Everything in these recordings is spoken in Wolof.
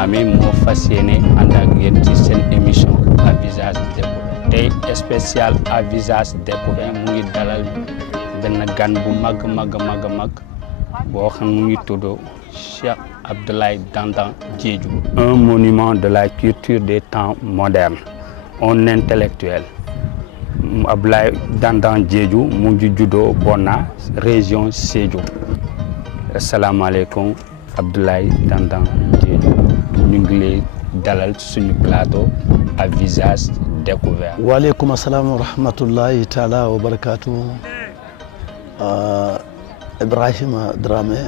Dramé moo fas yéene ànd ak yéen ci seen émission à visage découvert tey spécial à visage découvert mu ngi dalal benn gan bu mag boo xam mu ngi tudd Cheikh Abdoulaye Dandan Diédhiou, un monument de la culture des temps modernes, un intellectuel. Abdoulaye Dandan Diédhiou mu ngi juddoo Bona région Sédhiou. Asalaamaaleykum Abdoulaye Dandan Diédhiou, ñu ngi lay dalal suñu plateau à visage découvert. waaleykum asalaam wa rahmatullahi taala wa barakaatu. Ibrahima Dramé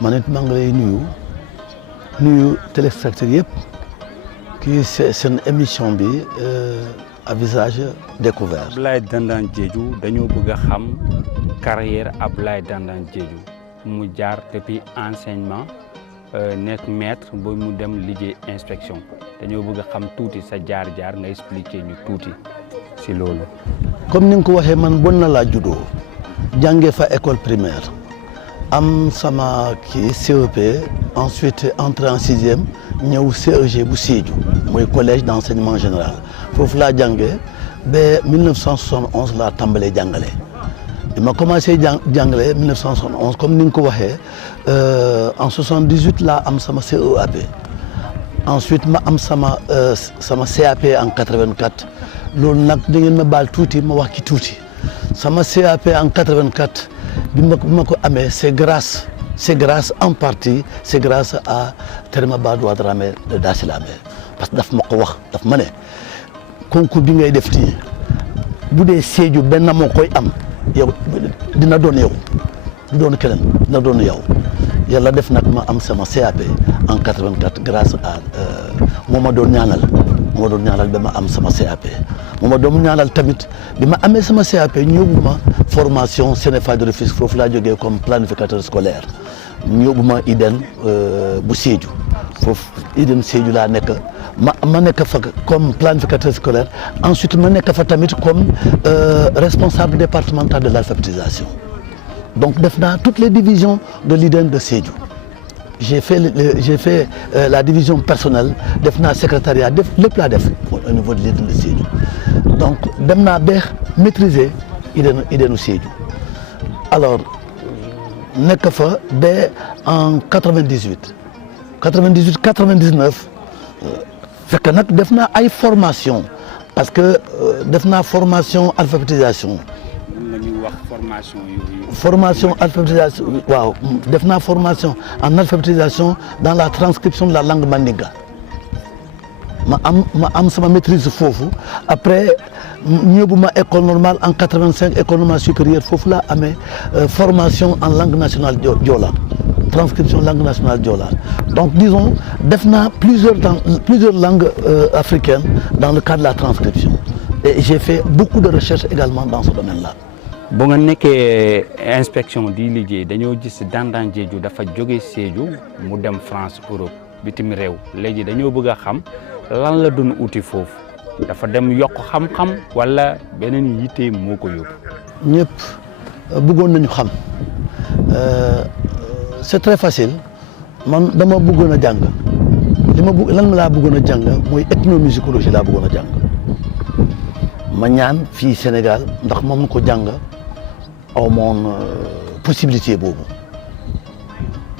man it maa ngi lay nuyu téléspectateurs yëpp kii seen émission bi à visage découvert. Abdoulaye Dandan Diédhiou dañoo bëgg a xam carrière Abdoulaye Dandan Diédhiou mu jaar depuis enseignement nekk maître ba mu dem liggéey inspection dañoo bëgg a xam tuuti sa jaar-jaar nga expliquer ñu tuuti si loolu. comme ni nga ko waxee man Bona laa juddoo jàngee fa école primaire am sama kii CEP ensuite entré en sixième ñëw CEG bu Sédhiou mooy collège d'enseignement général foofu laa jàngee ba 1971 laa tàmbalee jàngale. bi ma commencé jàngale 1971 comme ni nga ko waxee en 78 laa am sama CEAP ensuite ma am sama CAP en 84 loolu nag da ngeen ma baal tuuti ma wax ki tuuti sama CAP en 84 bi ma ko amee c'est grâce en partie c'est grâce à Terma Badoua Dramé de Dassilame parce que daf ma ko wax daf ma ne concours bi ngay def nii bu dee Sédhiou benn moo koy am yow dina doon yow du doon keneen dina doon yow yàlla def nag ma am sama CAP en 84 grâce à moo ma doon ñaanal ba ma am sama CAP moo ma doon ñaanal tamit bi ma amee sama CAP ñu yóbbu ma formation Sénéfa de Rufisque foofu laa jógee comme planificateur scolaire ñu yóbbu ma IDEN bu Sédhiou foofu IDEN Sédhiou laa nekk ma nekk fa comme planificateur scolaire ensuite ma nekk fa tamit comme responsable départemental de l'alphabétisation donc def naa toutes les divisions de l'IDEN de Sédhiou j'ai fait la division personnelle def naa secrétariat def lépp laa def au niveau de l'IDEN de Sédhiou donc dem naa ba maîtriser IDENu Sédhiou alors nekk fa ba en 98 99 fekk nag def naa ay formation parce que def naa formation alphabétisation. la ñuy wax formation yooyu. formation alphabétisation waaw def naa formation en alphabétisation dans la transcription de la langue mandinka ma am sama maîtrise foofu après ñu yóbbu ma école normale en 85 école normale supérieure foofu laa amee formation en langue nationale Joola transcription langue nationale Joola donc disons def naa plusieurs langues africaines dans le cadre de la transcription et j'ai fait beaucoup de recherches également dans ce domaine-là. bu nga nekkee inspection di liggéey dañoo gis Dandan Diédhiou dafa jóge Sédhiou mu dem France Europe bitim réew léegi dañoo bëgg a xam lan la doon uti foofu dafa dem yokk xam-xam wala beneen yitte moo ko yóbbu. ñëpp bëggoon nañu xam c'est très facile man dama bëggoon a jàng lan laa bëggoon a jàng mooy ethnomusicologie laa bëggoon a jàng ma ñaan fii Sénégal ndax moom ko jàng aw moon possibilité boobu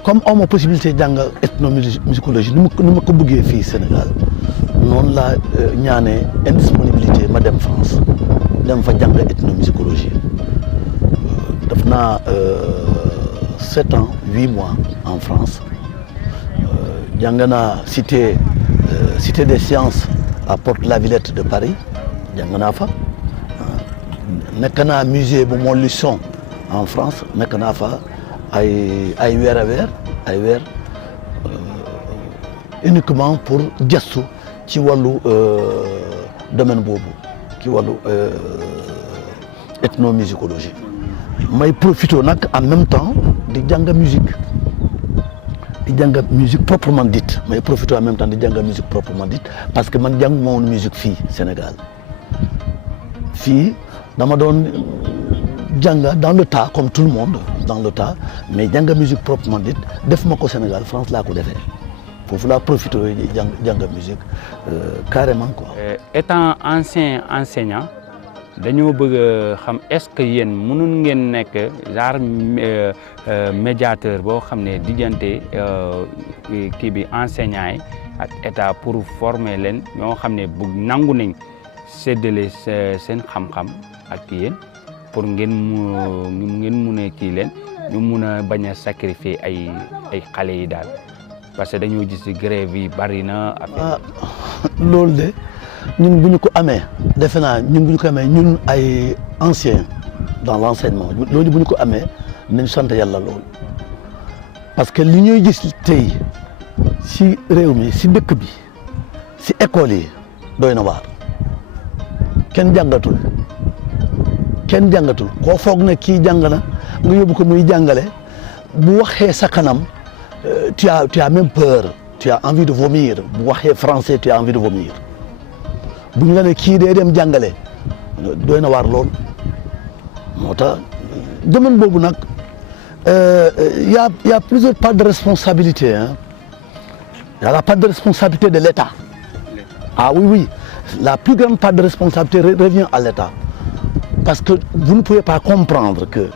comme aw ma possibilité jàng ethnomusicologie ni ma ko bëggee fii Sénégal noonu laa ñaanee indisponibilité ma dem France dem fa jàng ethnomusicologie def naa 7 ans 8 mois en France jàng naa cité des sciences à Porte-la-Villette de Paris jàng naa fa nekk naa musée bu Montluçon en France nekk naa fa ay weer uniquement pour gëstu ci wàllu domaine boobu ci wàllu ethnomusicologie may profité nag en même temps di jàng musique proprement dite may profité en même temps di jàng musique proprement dite parce que man jàng moom musique fii Sénégal fii dama doon jàng dans le tas comme tout le monde dans le tas mais jàng musique proprement dite def ma ko Sénégal France laa ko defee foofu laa profité jàng musique carrément quoi. Étant ancien enseignant dañoo bëgg a xam est-ce que yéen mënun ngeen nekk genre médiateur boo xam ne diggante kii bi enseignant yi ak état pour former leen ñoo xam ne bu nangu nañ séddale seen xam-xam ak yéen pour ngeen mun a kii leen ñu mun a bañ a sacrifier ay xale yi daal parce que dañoo gis grève yi bari na. loolu de ñun bu ñu ko amee defe naa ñun bu ñu ko amee ñun ay anciens dans l'enseignement loolu bu ñu ko amee nañ sant yàlla loolu parce que li ñuy gis tey si réew mi si dëkk bi si école yi doy na waar kenn jàngatul koo foog ne kii jàng na nga yóbbu ko muy jàngale bu waxee sa kanam tu as même peur, tu as envie de vomir bu waxee français tu as envie de vomir bu ñu la ne kii day dem jàngale doy na waar lool moo tax domaine boobu nag y a plusieurs parts de responsabilité hein. Il y a la part de responsabilité de l'État. Ah oui, la plus grande part de responsabilité revient à l'État parce que vous ne pouvez pas comprendre que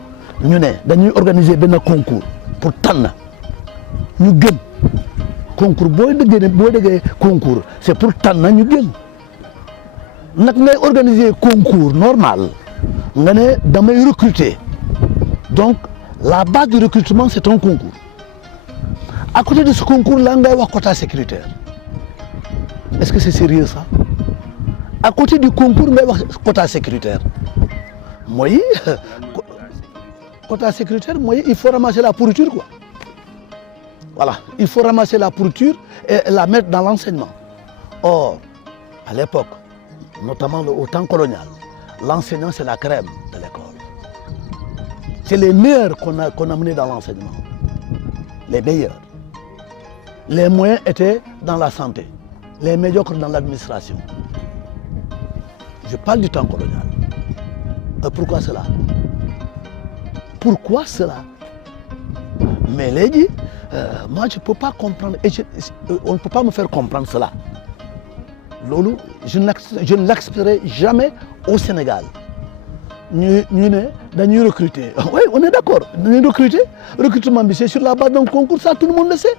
ñu ne dañuy organiser benn concours pour tànn ñu gën concours boo déggee concours c'est pour tànn ñu gën nag ngay organiser concours normal nga ne damay recruter donc la base du recrutement c'est un concours à côté de ce concours là ngay wax quota sécuritaire est-ce que c'est sérieux ça à côté du concours ngay wax quota sécuritaire mooy quota sécuritaire mooy il faut ramasser la pourriture quoi. Voilà, il faut ramasser la pourriture et la mettre dans l'enseignement. Or, à l'époque, notamment au temps colonial, l'enseignant c'est la crème de l'école. C'est les meilleurs qu'on a menés dans l'enseignement. Les meilleurs. Les moyens étaient dans la santé, les médiocres dans l'administration. Je parle du temps colonial. Pourquoi cela? Pourquoi cela? Mais léegi moi je peux pas comprendre et on ne peut pas me faire comprendre cela loolu je ne l'accepterai jamais au Sénégal ñu ne dañuy recruter oui on est d'accord dañuy recrutement bi c'est sur la base d'un concours ça tout le monde le sait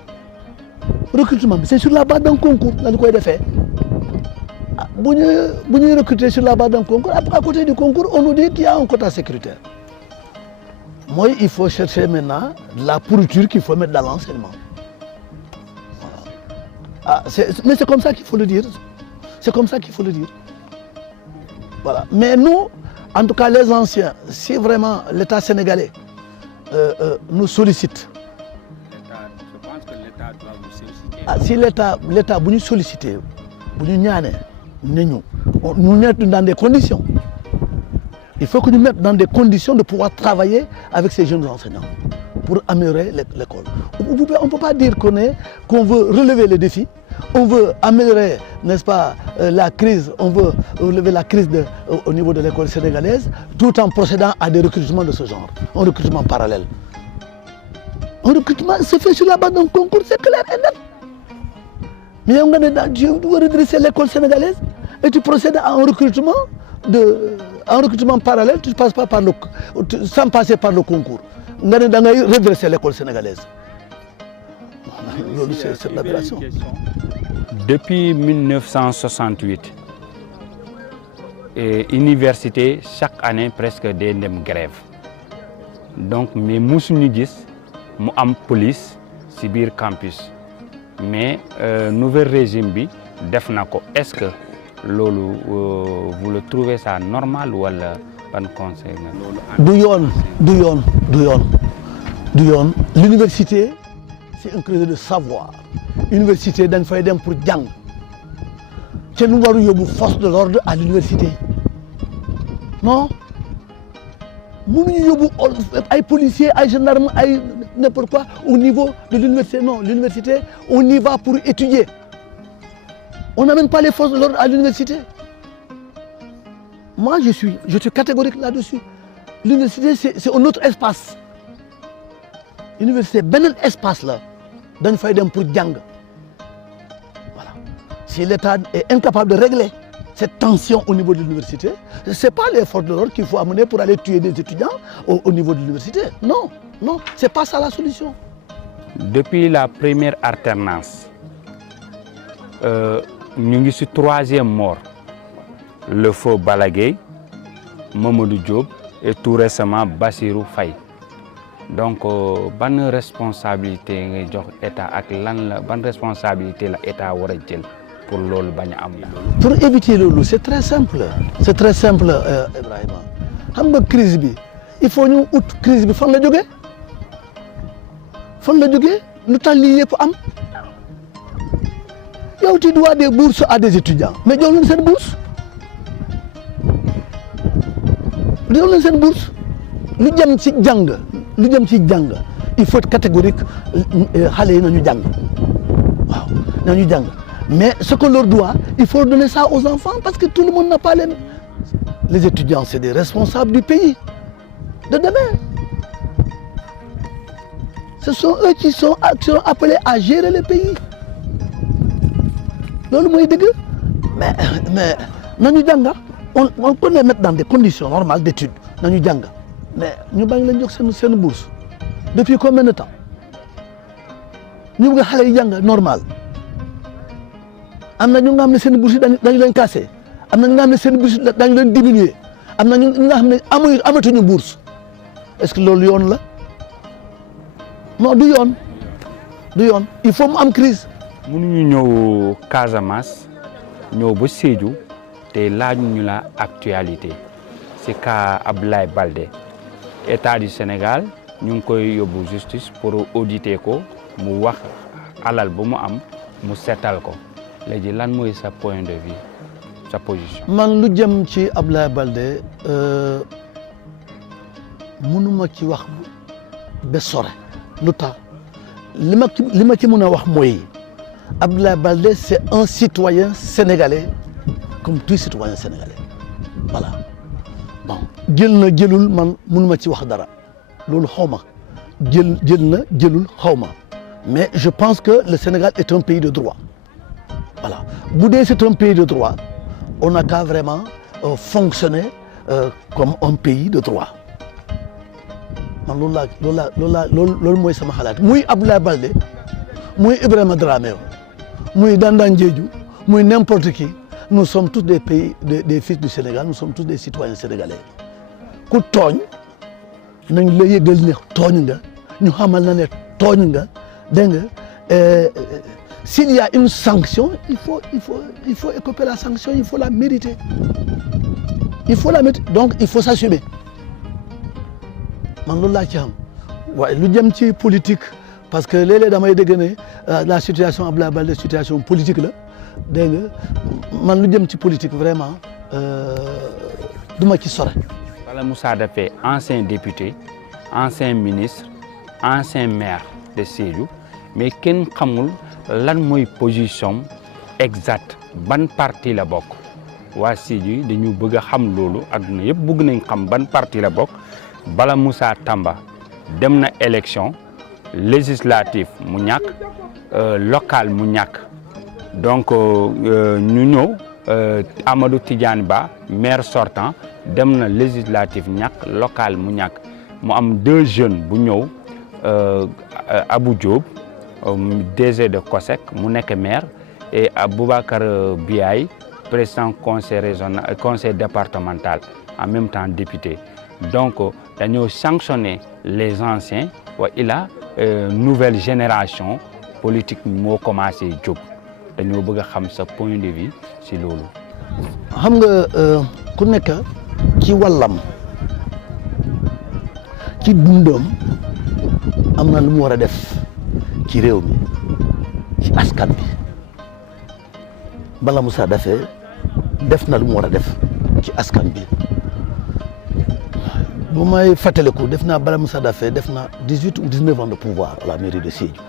recrutement bi c'est sur la base d'un concours lañu koy defee bu ñuy recruter sur la base d'un concours à côté du concours on nous dit qu'il y a un quota sécuritaire. Moi, il faut chercher maintenant la pourriture qu'il faut mettre dans l'enseignement. Voilà. Mais c'est comme ça qu'il faut le dire. C'est comme ça qu'il faut le dire. Voilà. Mais nous, en tout cas les anciens, si vraiment l'État sénégalais nous sollicite. Je pense que l'État doit nous solliciter. Si l'État bu ñu solliciter, bu ñu ñaanee ne ñu mettre dans des conditions. Il faut que nous mettions dans des conditions de pouvoir travailler avec ces jeunes enseignants pour améliorer l'école. On ne peut pas dire qu'on veut relever les défis, on veut améliorer, n'est-ce pas, la crise, on veut relever la crise au niveau de l'école sénégalaise, tout en procédant à des recrutements de ce genre, un recrutement parallèle. Un recrutement se fait sur la base d'un concours, c'est clair et net. Mais tu veux redresser l'école sénégalaise et tu procèdes à un recrutement parallèle, tu ne passes pas sans passer par le concours. Tu vas redresser l'école sénégalaise. C'est l'aberration. Depuis 1968, université, chaque année presque des grèves. Donc, mais nous avons police sur le campus. Mais le nouvel régime, est-ce que vous le trouvez ça normal ou pas de conseil? Du yoon. L'université, c'est un creuset de savoir. L'université, il faut aller pour jàng. C'est nous avons une force de l'ordre à l'université. Non? Nous avons des policiers, des gendarmes, n'importe quoi au niveau de l'université. Non, l'université, on y va pour étudier. On n'amène pas les forces de l'ordre à l'université. Moi, je suis catégorique là-dessus. L'université, c'est un autre espace. L'université, c'est un espace là. Il faut aller pour jàng. si l'État est incapable de régler cette tension au niveau de l'université, ce n'est pas les forces de l'ordre qu'il faut amener pour aller tuer des étudiants au niveau de l'université. Non, non, ce n'est pas ça la solution. Depuis la première alternance, nous sommes sur la troisième mort. Le feu Balagay, Mamadou Diop et tout récemment Bassirou Faye. Donc, bonne responsabilité l'État bonne responsabilité l'État pour l'ol Pour éviter l'eau, c'est très simple. C'est très simple, Ibrahima. Xam nga crise bi, il faut ñu out crise bi fan la jógee. Fan la jógee lu tax lii yëpp am. Yow tu dois des bourses à des étudiants, mais jox leen seen bourse. Jox leen seen bourse. Lu jëm ci jàng. Il faut être catégorique, xale yi nañu jàng waaw nañu jàng mais ce qu'on leur doit il faut donner ça aux enfants parce que tout le monde n'a pas les étudiants c'est des responsables du pays de demain ce sont eux qui sont appelés à gérer le pays loolu mooy dëgg mais nañu jàng on peut les mettre dans des conditions normales d'études nañu jàng mais ñu bañ la jox seen bourse depuis combien de temps ñu bëgg xale yi jàng normal am na ñu nga xam ne seen bourse dañu leen cassé am na ñu nga xam ne seen bourse dañu leen diminuer am na ñu nga xam ne amatuñu bourse est-ce que loolu yoon la non du yoon il faut mu am crise. mënuñu ñëw Casamance ñëw ba Sédhiou te laajuñu la actualité c'est cas Abdoulaye Baldé. État du Sénégal ñu ngi koy yóbbu justice pour auditer ko mu wax alal bu mu am mu seetal ko léegi lan mooy sa point de vue sa position. man lu jëm ci Abdoulaye Baldé mënuma ci wax ba sore lu tax li ma ci mën a wax mooy Abdoulaye Baldé c'est un citoyen sénégalais comme tout citoyen sénégalais voilà. Bon jël na jëlul man mënuma ci wax dara loolu xawma jël na jëlul xawma mais je pense que le Sénégal est un pays de droit voilà bu dee c'est un pays de droit on n'a qu'à vraiment fonctionner comme un pays de droit man loolu mooy sama xalaat muy Abdoulaye Baldé muy Ibrahima Dramé muy Dandan Diédhiou muy n'importe qui. Nous sommes tous des fils du Sénégal, nous sommes tous des citoyens sénégalais. Ku tooñ nañ la yëgal ne tooñ nga ñu xamal na ne tooñ nga dégg nga s'il y a une sanction il faut écoper la sanction il faut la mériter donc il faut s'assumer man loolu laa ci xam waaye lu jëm ci politique parce que léeg-léeg damay dégg ne la situation Abdoulaye Baldé situation politique la. dégg nga man lu jëm ci politique vraiment du ma ci sore. Bala Moussa Daffé ancien député ancien ministre ancien maire de Sédhiou mais kenn xamul lan mooy position exacte ban parti la bokk waa Sédhiou dañu bëgg a xam loolu adduna yëpp bëgg nañ xam ban parti la bokk Bala Moussa Tamba dem na élection législative mu ñàkk local mu ñàkk. Donc ñu ñëw Amadou Tidiane Ba maire sortant dem na législatif ñàkk local mu ñàkk mu am deux jeunes bu ñëw Abou Diop DG de COSEC mu nekk maire et Boubacar Biaye président conseil régional conseil départemental en même temps député donc dañoo sanctionner les anciens wa ila nouvelle génération politique moo commencé jóg. dañoo bëgg a xam sa point de vue ci loolu. xam nga ku nekk ci wàllam ci dundam am na lu mu war a def ci réew mi ci askan bi Bala Moussa Daffé def na lu mu war a def ci askan bi bu may fàttaliku def naa Bala Moussa Daffé def na 18 ou 19 ans de pouvoir à la mairie de Sédhiou.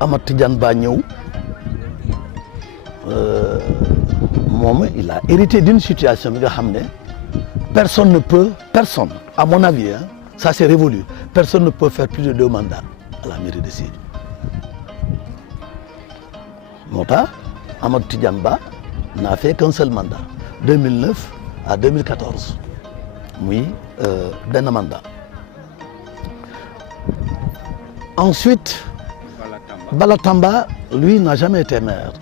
Amath Tidiane Ba ñëw moom il a hérité d'une situation bi nga xam ne personne à mon avis hein, ça c'est révolu personne ne peut faire plus de 2 mandats à la mairie de Sédhiou moo tax Amadou Tidiane Ba n'a fait qu'un seul mandat 2009 à 2014 muy benn mandat. Ensuite Bala Tamba lui n'a jamais été maire.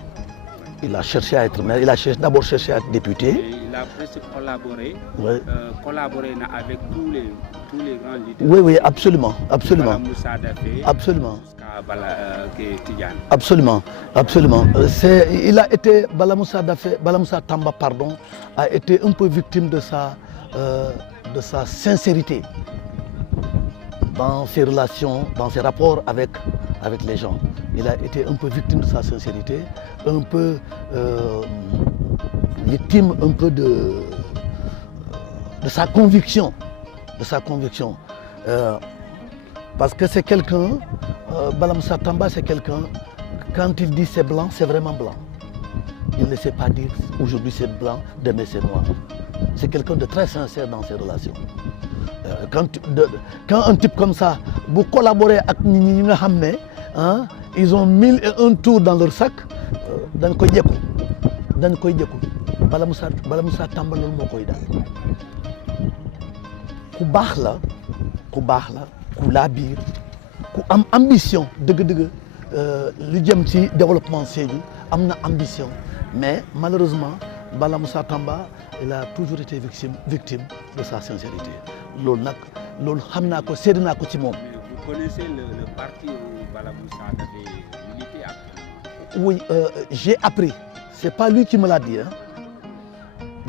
Il a cherché à être maire, il a d'abord cherché à être député. Et il a presque collaboré, collaboré avec tous les grands leaders. Oui, absolument. Bala Moussa Daffé, absolument. Jusqu'à Bala Tidiane. Absolument. Il a été, Bala Moussa Tamba, pardon, a été un peu victime de sa sincérité dans ses relations, dans ses rapports avec les gens. Il a été un peu victime de sa sincérité, un peu victime un peu de sa conviction. Parce que c'est quelqu'un, Bala Moussa Tamba, c'est quelqu'un, quand il dit c'est blanc, c'est vraiment blanc. Il ne sait pas dire aujourd'hui c'est blanc, demain c'est noir. C'est quelqu'un de très sincère dans ses relations. Quand un type comme ça, vous collaborez avec ñi nga xam ne ils ont 1001 tours dans leur sac, dañ koy jekku Bala Moussa Tamba loolu moo koy daal. ku baax la ku laa biir ku am ambition dëgg-dëgg lu jëm ci développement Sédhiou am na ambition mais malheureusement Bala Moussa Tamba il a toujours été victime de sa sincérité loolu xam naa ko sédd naa ko ci moom. Vous connaissez le parti où Bala Moussa avait milité actuellement? Oui, j'ai appris. C'est pas lui qui me l'a dit.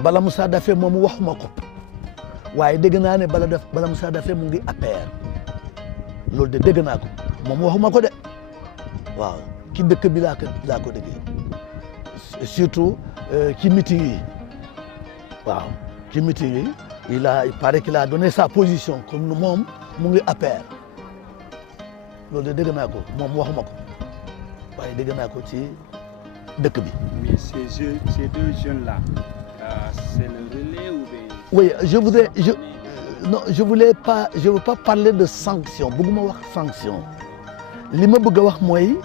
Bala Moussa Daffé moom waxuma ko waaye dégg naa ne Bala Moussa Daffé mu ngi APR loolu de dégg naa ko moom waxuma ko de waaw ki dëkk bi laa ko déggee surtout ci meeting yi waaw ci meeting yi il paraît qu'il a donné sa position comme moom mu ngi APR loolu de dégg naa ko moom waxuma ko waaye dégg naa ko ci dëkk bi. Mais ces deux jeunes là c'est le relais ou bien? Oui, je veux pas parler de sanctions bëgguma wax sanction li ma bëgg a wax mooy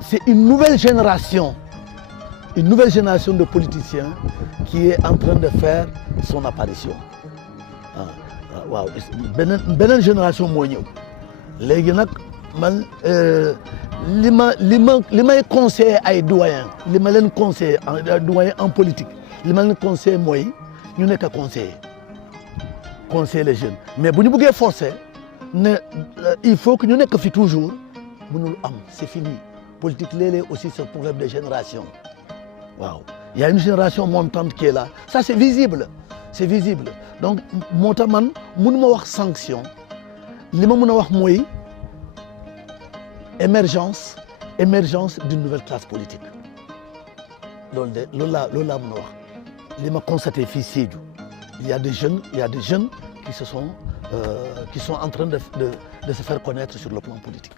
c'est une nouvelle génération de politiciens qui est en train de faire son apparition waaw beneen génération moo ñëw léegi nag man li may conseiller ay doyens li ma leen conseiller doyen en politique li ma leen conseiller mooy ñu nekk conseiller les jeunes mais bu ñu bëggee forcer ne il faut que ñu nekk fi toujours mënul am c'est fini politique léeg-léeg aussi c'est un problème de génération waaw il y a une génération montante qui est là ça c'est visible donc moo tax man mënuma wax sanction li ma mën a wax mooy émergence d'une nouvelle classe politique loolu laa mën a wax li ma constaté fii Sédhiou il y a des jeunes qui sont en train de se faire connaître sur le plan politique.